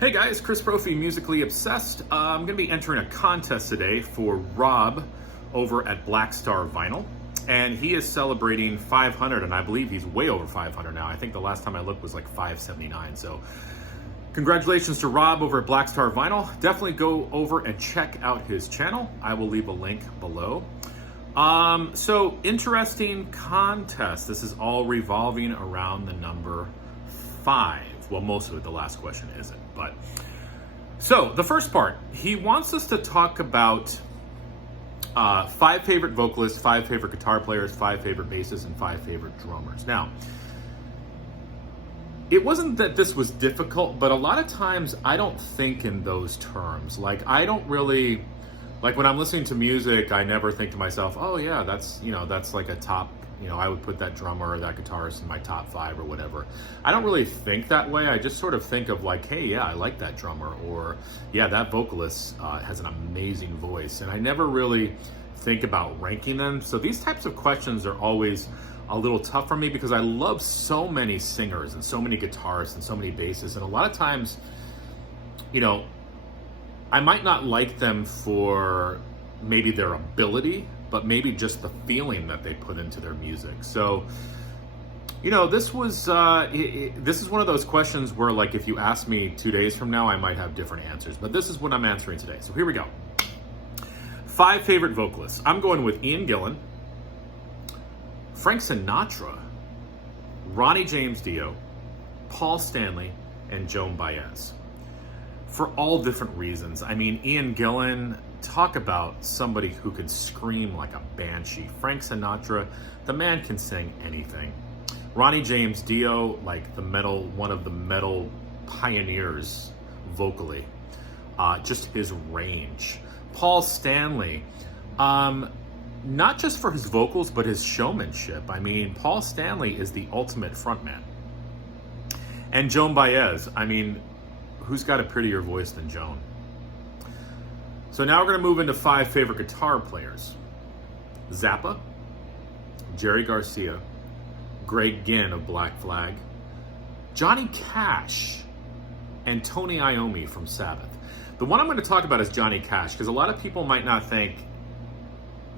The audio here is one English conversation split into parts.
Hey guys, Chris Brophy, Musically Obsessed. I'm going to be entering a contest today for Rob over at Black Star Vinyl. And he is celebrating 500, and I believe he's way over 500 now. I think the last time I looked was like 579. So congratulations to Rob over at Black Star Vinyl. Definitely go over and check out his channel. I will leave a link below. So interesting contest. This is all revolving around the number 5. Well, most of it, the last question isn't, but. So, the first part, he wants us to talk about 5 favorite vocalists, 5 favorite guitar players, 5 favorite bassists, and 5 favorite drummers. Now, it wasn't that this was difficult, but a lot of times I don't think in those terms. Like, I don't really, like when I'm listening to music, I never think to myself, oh yeah, that's like a top, I would put that drummer or that guitarist in my top 5 or whatever. I don't really think that way. I just sort of think of like, hey, yeah, I like that drummer, or yeah, that vocalist has an amazing voice. And I never really think about ranking them. So these types of questions are always a little tough for me because I love so many singers and so many guitarists and so many bassists. And a lot of times, I might not like them for maybe their ability, but maybe just the feeling that they put into their music. So, this was this is one of those questions where, like, if you ask me 2 days from now, I might have different answers. But this is what I'm answering today. So here we go. 5 favorite vocalists. I'm going with Ian Gillan, Frank Sinatra, Ronnie James Dio, Paul Stanley, and Joan Baez. For all different reasons. I mean, Ian Gillan, talk about somebody who can scream like a banshee. Frank Sinatra, the man can sing anything. Ronnie James Dio, like one of the metal pioneers vocally. Just his range. Paul Stanley, not just for his vocals, but his showmanship. I mean, Paul Stanley is the ultimate frontman. And Joan Baez, I mean, who's got a prettier voice than Joan? So now we're going to move into 5 favorite guitar players. Zappa, Jerry Garcia, Greg Ginn of Black Flag, Johnny Cash, and Tony Iommi from Sabbath. The one I'm going to talk about is Johnny Cash, because a lot of people might not think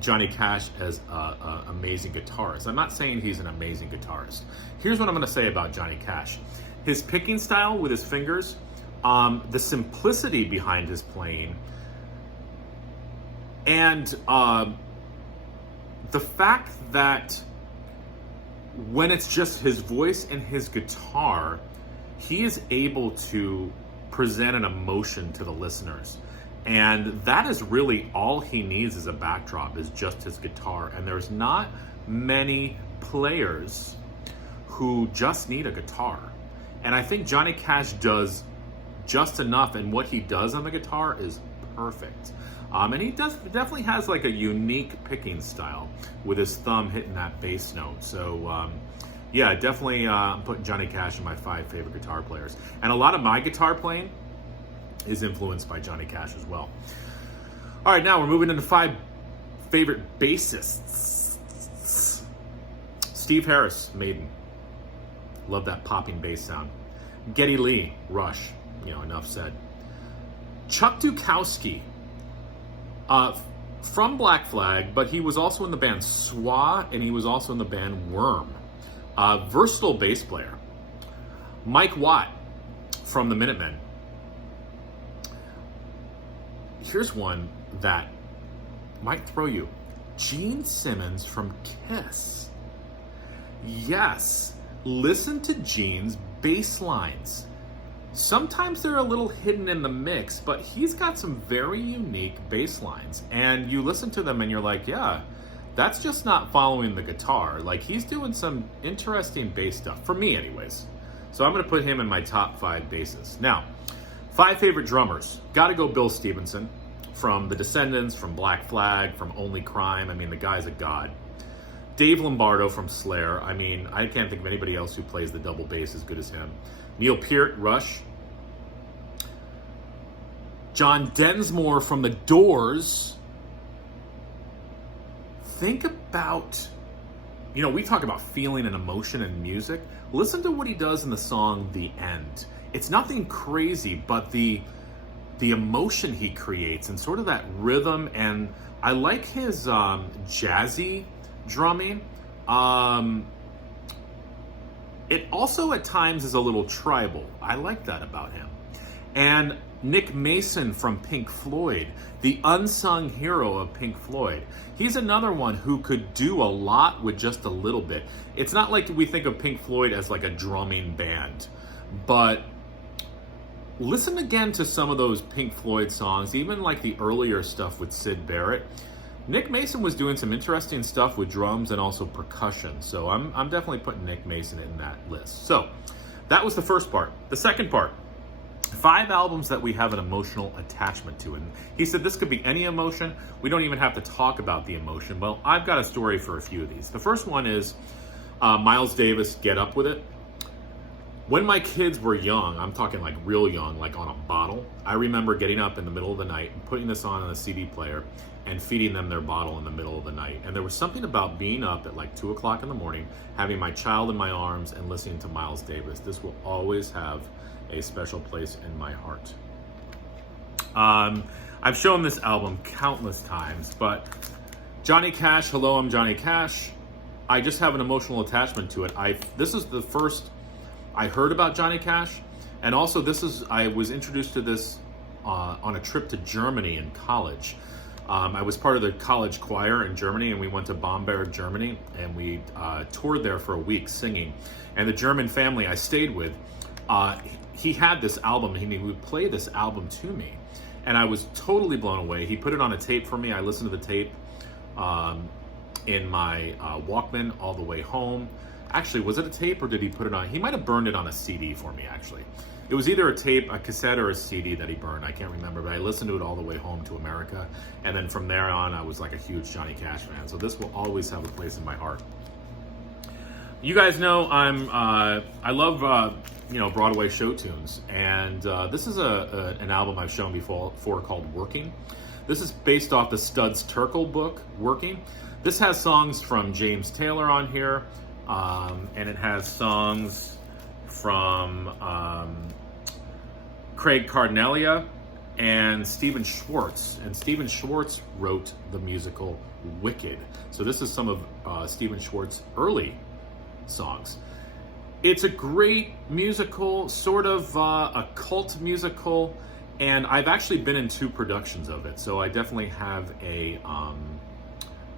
Johnny Cash as an amazing guitarist. I'm not saying he's an amazing guitarist. Here's what I'm going to say about Johnny Cash. His picking style with his fingers, the simplicity behind his playing, and the fact that when it's just his voice and his guitar, he is able to present an emotion to the listeners. And that is really all he needs as a backdrop, is just his guitar. And there's not many players who just need a guitar. And I think Johnny Cash does just enough, and what he does on the guitar is perfect. And he definitely has like a unique picking style with his thumb hitting that bass note. So yeah, definitely I'm putting Johnny Cash in my 5 favorite guitar players. And a lot of my guitar playing is influenced by Johnny Cash as well. All right, now we're moving into 5 favorite bassists. Steve Harris, Maiden. Love that popping bass sound. Geddy Lee, Rush. Enough said. Chuck Dukowski, from Black Flag, but he was also in the band Swa, and he was also in the band Worm. Versatile bass player. Mike Watt from the Minutemen. Here's one that might throw you. Gene Simmons from Kiss. Yes, listen to Gene's bass lines. Sometimes they're a little hidden in the mix, but he's got some very unique bass lines. And you listen to them and you're like, yeah, that's just not following the guitar. Like, he's doing some interesting bass stuff, for me anyways. So I'm going to put him in my top 5 bassists. Now, 5 favorite drummers. Got to go Bill Stevenson, from The Descendants, from Black Flag, from Only Crime. I mean, the guy's a god. Dave Lombardo from Slayer. I mean, I can't think of anybody else who plays the double bass as good as him. Neil Peart, Rush. John Densmore from The Doors. Think about, we talk about feeling and emotion in music. Listen to what he does in the song The End. it's nothing crazy, but the emotion he creates and sort of that rhythm, and I like his jazzy drumming. It also at times is a little tribal. I like that about him. And Nick Mason from Pink Floyd, the unsung hero of Pink Floyd. He's another one who could do a lot with just a little bit. It's not like we think of Pink Floyd as like a drumming band, but listen again to some of those Pink Floyd songs, even like the earlier stuff with Syd Barrett. Nick Mason was doing some interesting stuff with drums and also percussion. So I'm definitely putting Nick Mason in that list. So that was the first part. The second part, 5 albums that we have an emotional attachment to. And he said this could be any emotion. We don't even have to talk about the emotion. Well, I've got a story for a few of these. The first one is Miles Davis, Get Up With It. When my kids were young, I'm talking like real young, like on a bottle, I remember getting up in the middle of the night and putting this on a CD player and feeding them their bottle in the middle of the night. And there was something about being up at like 2 o'clock in the morning, having my child in my arms and listening to Miles Davis. This will always have a special place in my heart. I've shown this album countless times, but Johnny Cash, Hello, I'm Johnny Cash. I just have an emotional attachment to it. This is the first I heard about Johnny Cash, and also I was introduced to this on a trip to Germany in college. I was part of the college choir in Germany, and we went to Bamberg, Germany, and we toured there for a week singing. And the German family I stayed with, he had this album, and he would play this album to me, and I was totally blown away. He put it on a tape for me. I listened to the tape in my Walkman all the way home. Actually, was it a tape or did he put it on? He might have burned it on a CD for me, actually. It was either a tape, a cassette, or a CD that he burned. I can't remember, but I listened to it all the way home to America. And then from there on, I was like a huge Johnny Cash fan. So this will always have a place in my heart. You guys know I love Broadway show tunes, and this is an album I've shown before called Working. This is based off the Studs Terkel book, Working. This has songs from James Taylor on here. And it has songs from Craig Carnelia and Stephen Schwartz. And Stephen Schwartz wrote the musical Wicked. So this is some of Stephen Schwartz's early songs. It's a great musical, sort of a cult musical, and I've actually been in 2 productions of it. So I definitely have an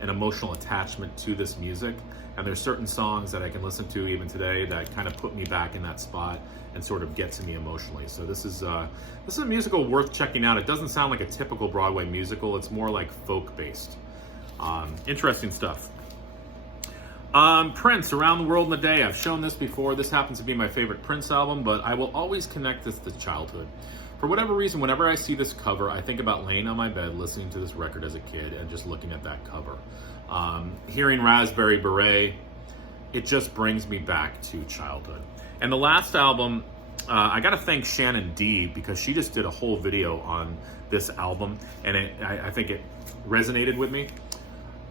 emotional attachment to this music. And there's certain songs that I can listen to even today that kind of put me back in that spot and sort of get to me emotionally. So this is a musical worth checking out. It doesn't sound like a typical Broadway musical. It's more like folk-based. Interesting stuff. Prince, Around the World in a Day. I've shown this before. This happens to be my favorite Prince album, but I will always connect this to childhood. For whatever reason, whenever I see this cover, I think about laying on my bed, listening to this record as a kid, and just looking at that cover. Hearing Raspberry Beret, it just brings me back to childhood. And the last album, I gotta thank Shannon D, because she just did a whole video on this album, and I think it resonated with me.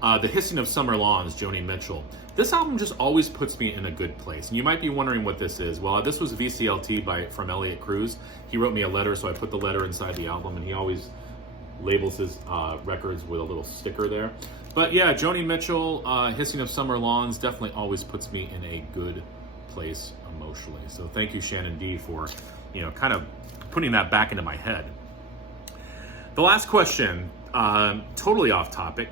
The Hissing of Summer Lawns, Joni Mitchell. This album just always puts me in a good place. And you might be wondering what this is. Well, this was VCLT from Elliot Cruz. He wrote me a letter, so I put the letter inside the album, and he always labels his records with a little sticker there. But yeah, Joni Mitchell, Hissing of Summer Lawns definitely always puts me in a good place emotionally. So thank you, Shannon D, for kind of putting that back into my head. The last question, totally off topic.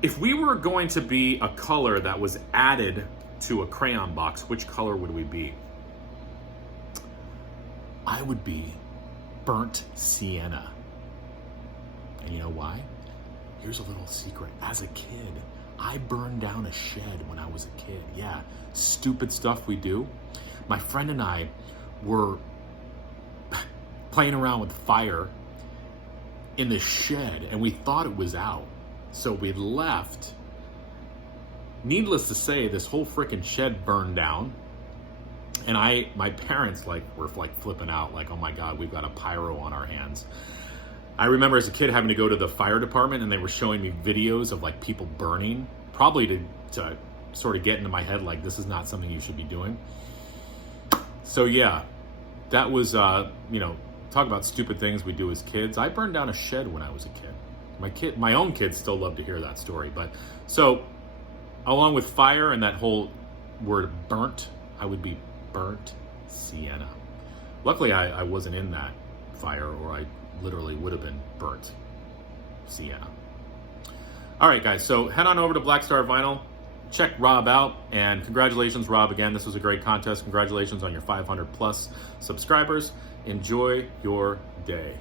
If we were going to be a color that was added to a crayon box, which color would we be? I would be burnt sienna. And you know why? Here's a little secret. As a kid, I burned down a shed when I was a kid. Yeah, stupid stuff we do. My friend and I were playing around with fire in the shed, and we thought it was out. So we left. Needless to say, this whole freaking shed burned down. And my parents were flipping out, like, oh my God, we've got a pyro on our hands. I remember as a kid having to go to the fire department, and they were showing me videos of like people burning, probably to sort of get into my head like this is not something you should be doing. So yeah, that was, talk about stupid things we do as kids. I burned down a shed when I was a kid. My own kids still love to hear that story. But so, along with fire and that whole word burnt, I would be burnt sienna. Luckily, I wasn't in that fire, or I literally would have been burnt sienna. All right, guys, so head on over to Black Star Vinyl. Check Rob out, and congratulations, Rob. Again, this was a great contest. Congratulations on your 500 plus subscribers. Enjoy your day.